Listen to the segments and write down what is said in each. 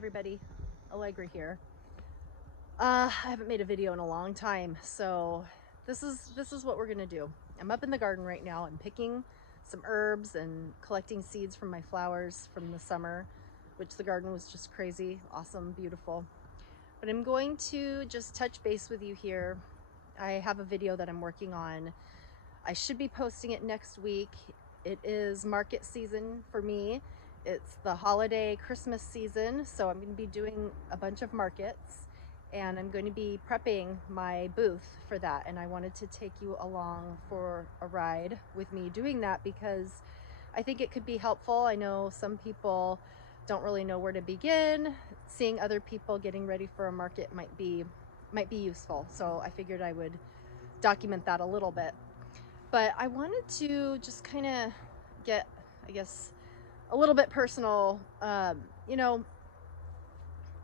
everybody, Allegra here. I haven't made a video in a long time, so this is what we're gonna do. I'm up in the garden right now. I'm picking some herbs and collecting seeds from my flowers from the summer, which the garden was just crazy, awesome, beautiful. But I'm going to just touch base with you here. I have a video that I'm working on. I should be posting it next week. It is market season for me. It's the holiday Christmas season, so I'm going to be doing a bunch of markets, and I'm going to be prepping my booth for that. And I wanted to take you along for a ride with me doing that because I think it could be helpful. I know some people don't really know where to begin. Seeing other people getting ready for a market might be useful. So I figured I would document that a little bit. But I wanted to just kind of get, I guess, a little bit personal. You know,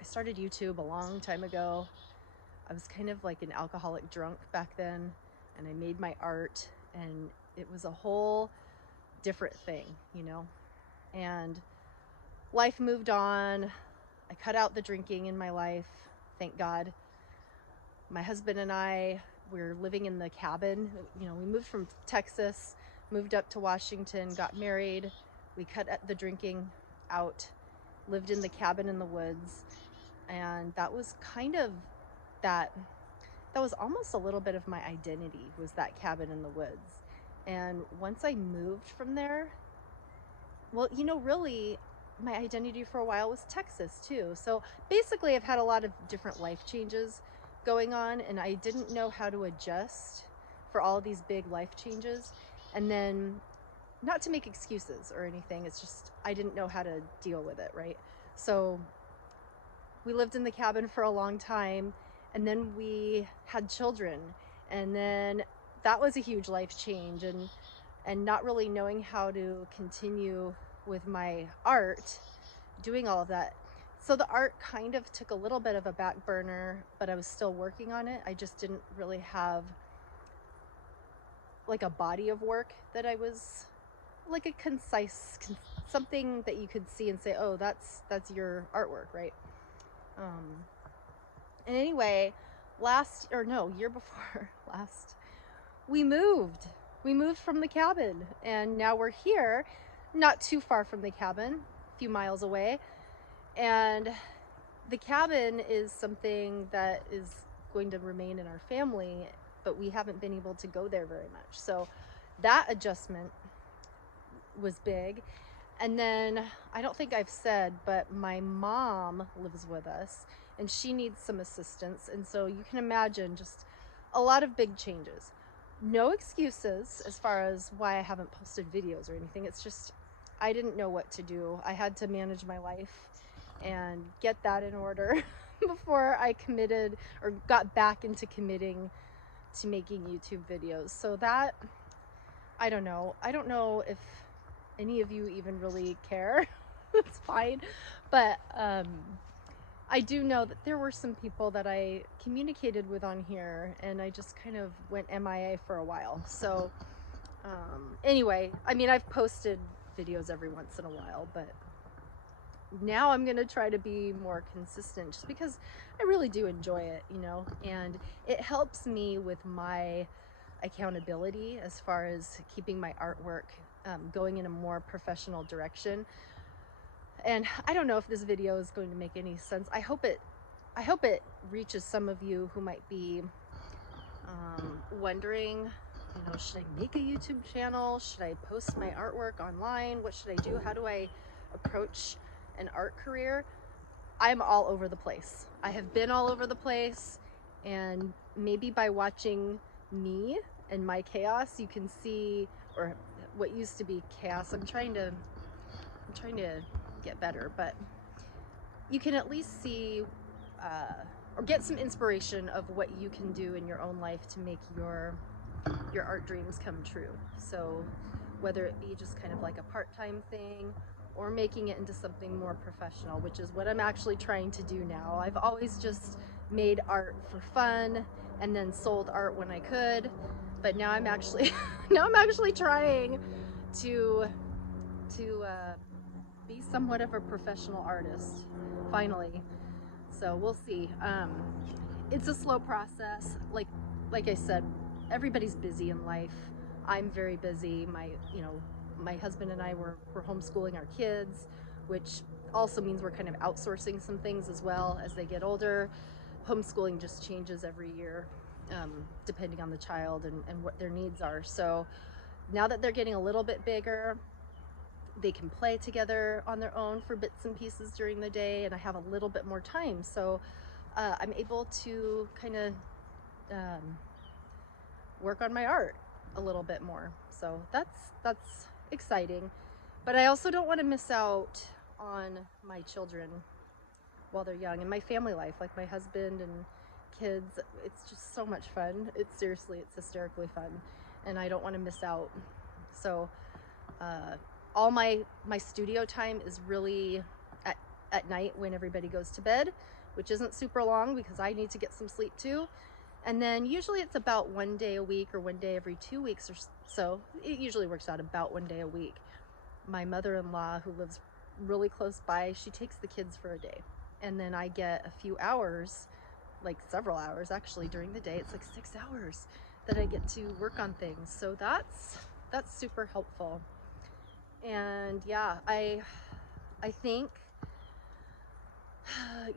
I started YouTube a long time ago. I was kind of like an alcoholic drunk back then, and I made my art, and it was a whole different thing, you know. And life moved on. I cut out the drinking in my life, thank God. My husband and I, we're living in the cabin. You know, we moved from Texas, moved up to Washington, got married. We cut the drinking out, lived in the cabin in the woods. And that was kind of that was almost a little bit of my identity, was that cabin in the woods. And once I moved from there, well, you know, really my identity for a while was Texas too. So basically I've had a lot of different life changes going on, and I didn't know how to adjust for all of these big life changes. And then, not to make excuses or anything, it's just I didn't know how to deal with it, right? So we lived in the cabin for a long time, and then we had children, and then that was a huge life change, and not really knowing how to continue with my art, doing all of that. So the art kind of took a little bit of a back burner, but I was still working on it. I just didn't really have like a body of work that I was like a concise, something that you could see and say, oh, that's your artwork, right? And anyway, year before last, we moved from the cabin, and now we're here, not too far from the cabin, a few miles away. And the cabin is something that is going to remain in our family, but we haven't been able to go there very much. So that adjustment was big. And then I don't think I've said, but my mom lives with us, and she needs some assistance. And so you can imagine just a lot of big changes. No excuses as far as why I haven't posted videos or anything. It's just I didn't know what to do. I had to manage my life and get that in order before I committed or got back into committing to making YouTube videos. So that, I don't know if any of you even really care. It's fine. But I do know that there were some people that I communicated with on here, and I just kind of went MIA for a while. So anyway, I mean, I've posted videos every once in a while, but now I'm gonna try to be more consistent, just because I really do enjoy it, you know, and it helps me with my accountability as far as keeping my artwork going in a more professional direction. And I don't know if this video is going to make any sense. I hope it reaches some of you who might be wondering, you know, should I make a YouTube channel? Should I post my artwork online? What should I do? How do I approach an art career? I'm all over the place. I have been all over the place, and maybe by watching me and my chaos, you can see, or what used to be chaos. I'm trying to get better, but you can at least see or get some inspiration of what you can do in your own life to make your art dreams come true. So whether it be just kind of like a part-time thing, or making it into something more professional, which is what I'm actually trying to do now. I've always just made art for fun and then sold art when I could, but now I'm actually trying to be somewhat of a professional artist. finally. So we'll see. It's a slow process. Like I said, everybody's busy in life. I'm very busy. My husband and I we're homeschooling our kids, which also means we're kind of outsourcing some things as well as they get older. Homeschooling just changes every year, depending on the child and what their needs are. So now that they're getting a little bit bigger, they can play together on their own for bits and pieces during the day, and I have a little bit more time. So I'm able to kind of work on my art a little bit more. So that's exciting. But I also don't want to miss out on my children while they're young and my family life, like my husband and kids. It's just so much fun. It's hysterically fun, and I don't want to miss out. So all my studio time is really at night when everybody goes to bed, which isn't super long because I need to get some sleep too. And then usually it's about 1 day a week or 1 day every 2 weeks or so. It usually works out about 1 day a week. My mother-in-law, who lives really close by, she takes the kids for a day. And then I get a few hours, like several hours actually during the day. It's like 6 hours that I get to work on things. So that's super helpful. And yeah, I think,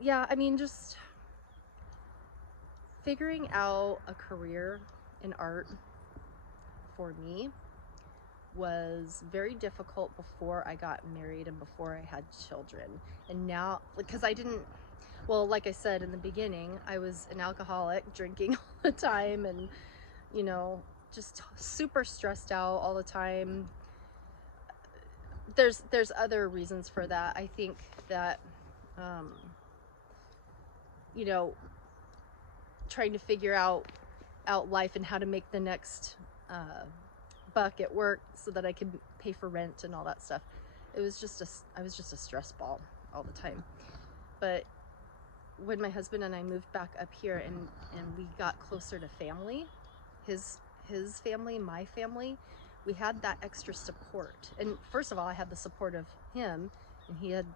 yeah, I mean, just figuring out a career in art for me was very difficult before I got married and before I had children. And now, because well, like I said in the beginning, I was an alcoholic, drinking all the time, and, you know, just super stressed out all the time. There's other reasons for that. I think that, you know, trying to figure out life and how to make the next buck at work so that I could pay for rent and all that stuff. I was just a stress ball all the time. But when my husband and I moved back up here and we got closer to family, his family, my family, we had that extra support. And first of all, I had the support of him, and he had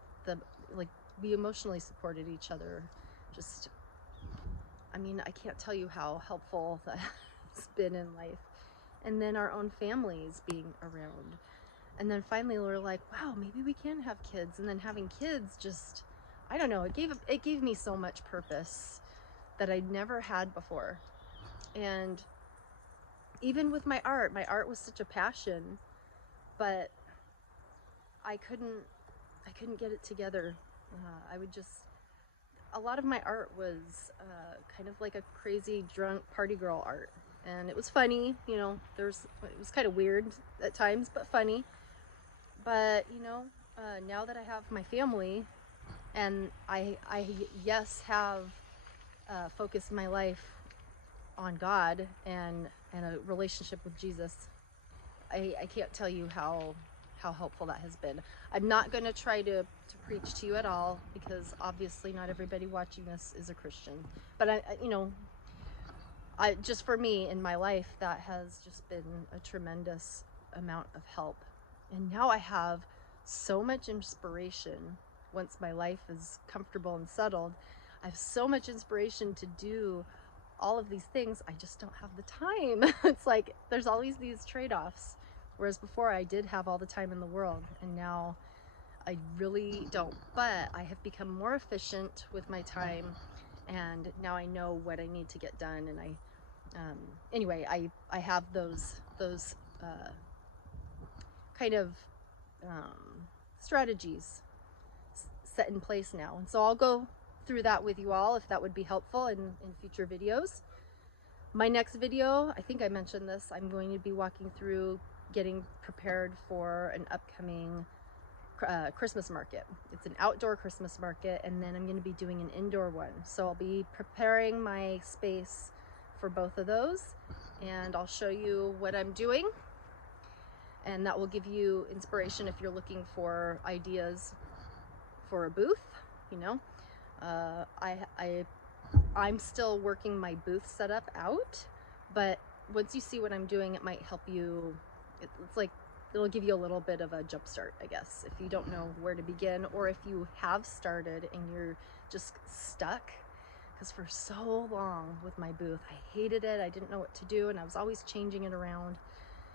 we emotionally supported each other. Just, I mean, I can't tell you how helpful that has been in life. And then our own families being around. And then finally we're like, wow, maybe we can have kids. And then having kids just, I don't know, it gave me so much purpose that I'd never had before. And even with my art was such a passion, but I couldn't get it together. A lot of my art was kind of like a crazy drunk party girl art. And it was funny, you know, it was kind of weird at times, but funny. But, you know, now that I have my family and I have focused my life on God and a relationship with Jesus, I can't tell you how helpful that has been. I'm not going to try to preach to you at all, because obviously not everybody watching this is a Christian. But just for me in my life, that has just been a tremendous amount of help. And now I have so much inspiration. Once my life is comfortable and settled, I have so much inspiration to do all of these things. I just don't have the time. It's like there's always these trade-offs. Whereas before I did have all the time in the world, and now I really don't. But I have become more efficient with my time, and now I know what I need to get done. And anyway, I have those kind of strategies set in place now. And so I'll go through that with you all if that would be helpful in future videos. My next video, I think I mentioned this, I'm going to be walking through getting prepared for an upcoming Christmas market. It's an outdoor Christmas market, and then I'm going to be doing an indoor one. So I'll be preparing my space for both of those, and I'll show you what I'm doing, and that will give you inspiration if you're looking for ideas for a booth. You know, I'm still working my booth setup out, but once you see what I'm doing, it might help you. It's like it'll give you a little bit of a jump start, I guess, if you don't know where to begin, or if you have started and you're just stuck. Because for so long with my booth, I hated it. I didn't know what to do, and I was always changing it around.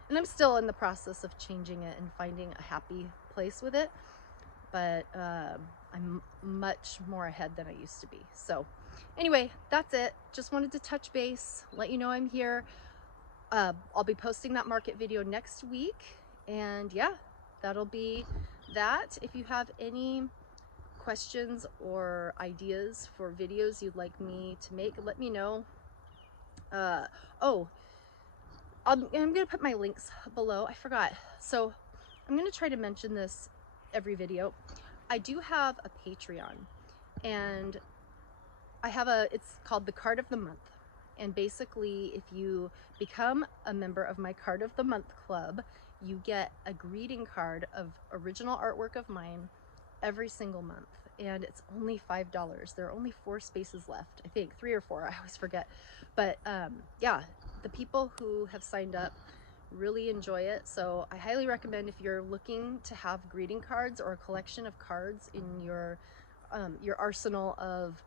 And I'm still in the process of changing it and finding a happy place with it. But I'm much more ahead than I used to be. So anyway, that's it. Just wanted to touch base, let you know I'm here. I'll be posting that market video next week. And yeah, that'll be that. If you have any questions or ideas for videos you'd like me to make, let me know. Oh, I'm gonna put my links below. I forgot. So I'm gonna try to mention this every video. I do have a Patreon, and it's called the Card of the Month. And basically, if you become a member of my Card of the Month club, you get a greeting card of original artwork of mine every single month. And it's only $5. There are only 4 spaces left. I think 3 or 4, I always forget. But yeah, the people who have signed up really enjoy it. So I highly recommend, if you're looking to have greeting cards or a collection of cards in your arsenal of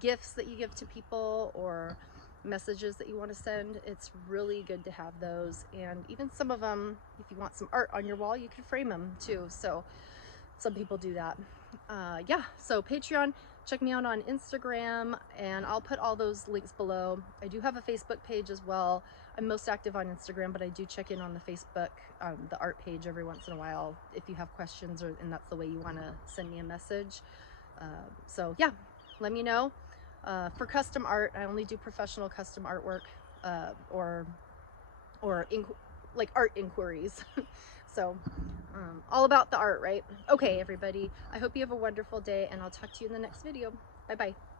gifts that you give to people, or messages that you want to send, it's really good to have those. And even some of them, if you want some art on your wall, you can frame them too. So some people do that. Yeah, so Patreon, check me out on Instagram, and I'll put all those links below. I do have a Facebook page as well. I'm most active on Instagram, but I do check in on the Facebook, the art page, every once in a while if you have questions, and that's the way you want to send me a message. So yeah, let me know. For custom art, I only do professional custom artwork, like art inquiries. So all about the art, right? Okay, everybody, I hope you have a wonderful day, and I'll talk to you in the next video. Bye bye.